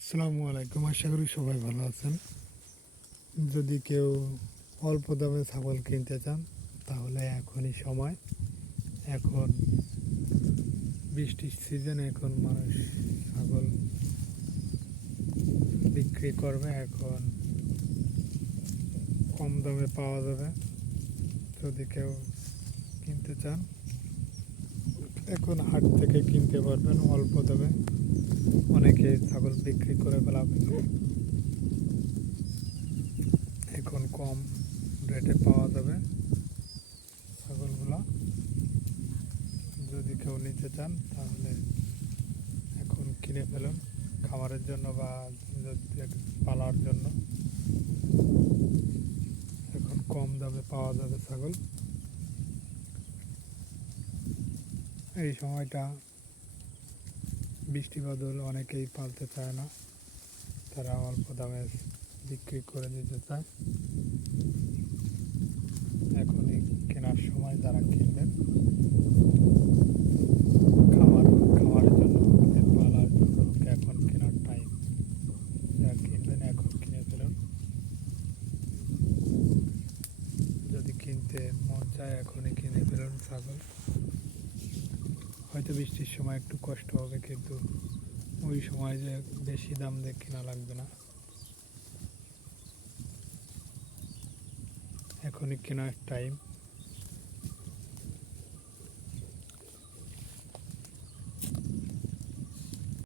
আসসালামু আলাইকুম, আশা করি সবাই ভালো আছেন। যদি কেউ অল্প দামে ছাগল কিনতে চান তাহলে এখনই সময়। এখন বৃষ্টির সিজন, এখন মানুষ ছাগল বিক্রি করবে। এখন কম দামে পাওয়া যাবে। যদি কেউ কিনতে চান এখন হাট থেকে কিনতে পারবেন অল্প দামে। অনেকে ছাগল বিক্রি করে ফেলাবে, এখন কম রেটে পাওয়া যাবে ছাগলগুলো। যদি কেউ নিতে চান তাহলে এখন কিনে ফেলুন, খামারের জন্য বা পালার জন্য। এখন কম দামে পাওয়া যাবে ছাগল। এই সময়টা বৃষ্টি বাদল, অনেকেই পালতে চায় না, তারা অল্প দামে বিক্রি করে দিতে চায়। এখনই কেনার সময়, যারা কিনবেন খামারের জন্য, পালার জন্য এখন কেনার টাইম। যারা কিনবেন এখন কিনে ফেলুন। যদি কিনতে মন চায় এখনই কিনে ফেলুন ছাগল। হয়তো বৃষ্টির সময় একটু কষ্ট হবে, কিন্তু ওই সময় যে বেশি দাম দিয়ে কেনা লাগবে না। এখনই কেনার টাইম।